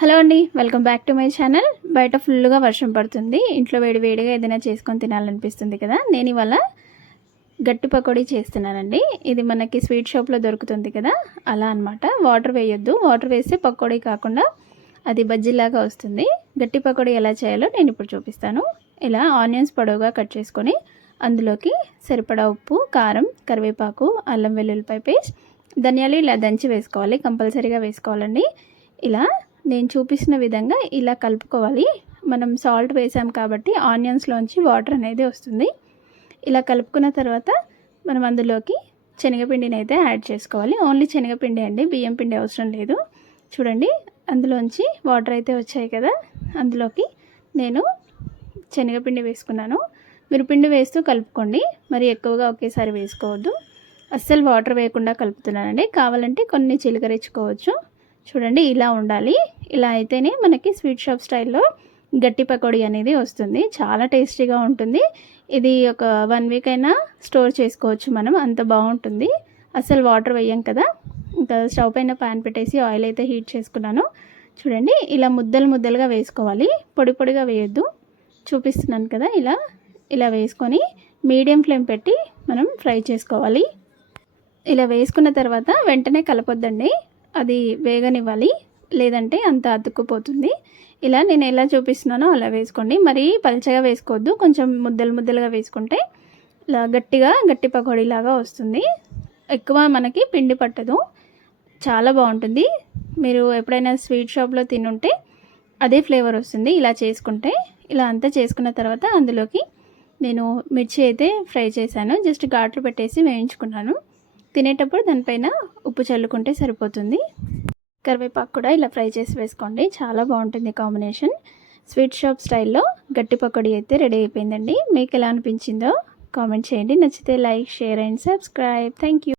Hello అండి, welcome back to my channel. బయట ఫుల్గా వర్షం పడుతుంది. ఇంట్లో వేడివేడిగా ఏదైనా చేసుకొని తినాలనిపిస్తుంది కదా. నేను ఇవాళ గట్టి పకోడీ చేస్తున్నానండి. ఇది మనకి స్వీట్ షాప్లో దొరుకుతుంది కదా, అలా అనమాట. వాటర్ వేయొద్దు, వాటర్ వేస్తే పకోడీ కాకుండా అది బజ్జీలాగా వస్తుంది. గట్టి పకోడీ ఎలా చేయాలో నేను ఇప్పుడు చూపిస్తాను. ఇలా ఆనియన్స్ పొడవుగా కట్ చేసుకొని అందులోకి సరిపడా ఉప్పు, కారం, కరివేపాకు, అల్లం వెల్లుల్లిపాయ పేస్ట్, ధనియాలు ఇలా దంచి వేసుకోవాలి. కంపల్సరీగా వేసుకోవాలండి. ఇలా నేను చూపిస్తున్న విధంగా ఇలా కలుపుకోవాలి. మనం సాల్ట్ వేసాం కాబట్టి ఆనియన్స్లోంచి వాటర్ అనేది వస్తుంది. ఇలా కలుపుకున్న తర్వాత మనం అందులోకి శనగపిండిని అయితే యాడ్ చేసుకోవాలి. ఓన్లీ శనగపిండి అండి, బియ్యం పిండి అవసరం లేదు. చూడండి, అందులోంచి వాటర్ అయితే వచ్చాయి కదా, అందులోకి నేను శనగపిండి వేసుకున్నాను. మీరు పిండి వేస్తూ కలుపుకోండి, మరి ఎక్కువగా ఒకేసారి వేసుకోవద్దు. అస్సలు వాటర్ వేయకుండా కలుపుతున్నానండి. కావాలంటే కొన్ని చిలకరించుకోవచ్చు. చూడండి, ఇలా ఉండాలి. ఇలా అయితేనే మనకి స్వీట్ షాప్ స్టైల్లో గట్టి పకోడీ అనేది వస్తుంది. చాలా టేస్టీగా ఉంటుంది. ఇది ఒక 1 వీక్ అయినా స్టోర్ చేసుకోవచ్చు మనం, అంత బాగుంటుంది. అసలు వాటర్ వేయం కదా. ఇంకా స్టవ్ పైన ప్యాన్ పెట్టేసి ఆయిల్ అయితే హీట్ చేసుకున్నాను. చూడండి, ఇలా ముద్దలు ముద్దలుగా వేసుకోవాలి, పొడి పొడిగా వేయొద్దు. చూపిస్తున్నాను కదా, ఇలా వేసుకొని మీడియం ఫ్లేమ్ పెట్టి మనం ఫ్రై చేసుకోవాలి. ఇలా వేసుకున్న తర్వాత వెంటనే కలపొద్దండి, అది వేగనివ్వాలి, లేదంటే అంత అతుక్కుపోతుంది. ఇలా నేను ఎలా చూపిస్తున్నానో అలా వేసుకోండి. మరి పల్చగా వేసుకోవద్దు, కొంచెం ముద్దలు ముద్దలుగా వేసుకుంటే ఇలా గట్టి పకోడీలాగా వస్తుంది. ఎక్కువ మనకి పిండి పట్టదు, చాలా బాగుంటుంది. మీరు ఎప్పుడైనా స్వీట్ షాప్లో తినుంటే అదే ఫ్లేవర్ వస్తుంది ఇలా చేసుకుంటే. ఇలా అంతా చేసుకున్న తర్వాత అందులోకి నేను మిర్చి అయితే ఫ్రై చేశాను. జస్ట్ ఘాట్లు పెట్టేసి వేయించుకున్నాను. తినేటప్పుడు దానిపైన ఉప్పు చల్లుకుంటే సరిపోతుంది. కరివేపాకు కూడా ఇలా ఫ్రై చేసి వేసుకోండి, చాలా బాగుంటుంది కాంబినేషన్. స్వీట్ షాప్ స్టైల్లో గట్టి పకోడీ అయితే రెడీ అయిపోయిందండి. మీకు ఎలా అనిపించిందో కామెంట్ చేయండి. నచ్చితే like, share and subscribe. Thank you.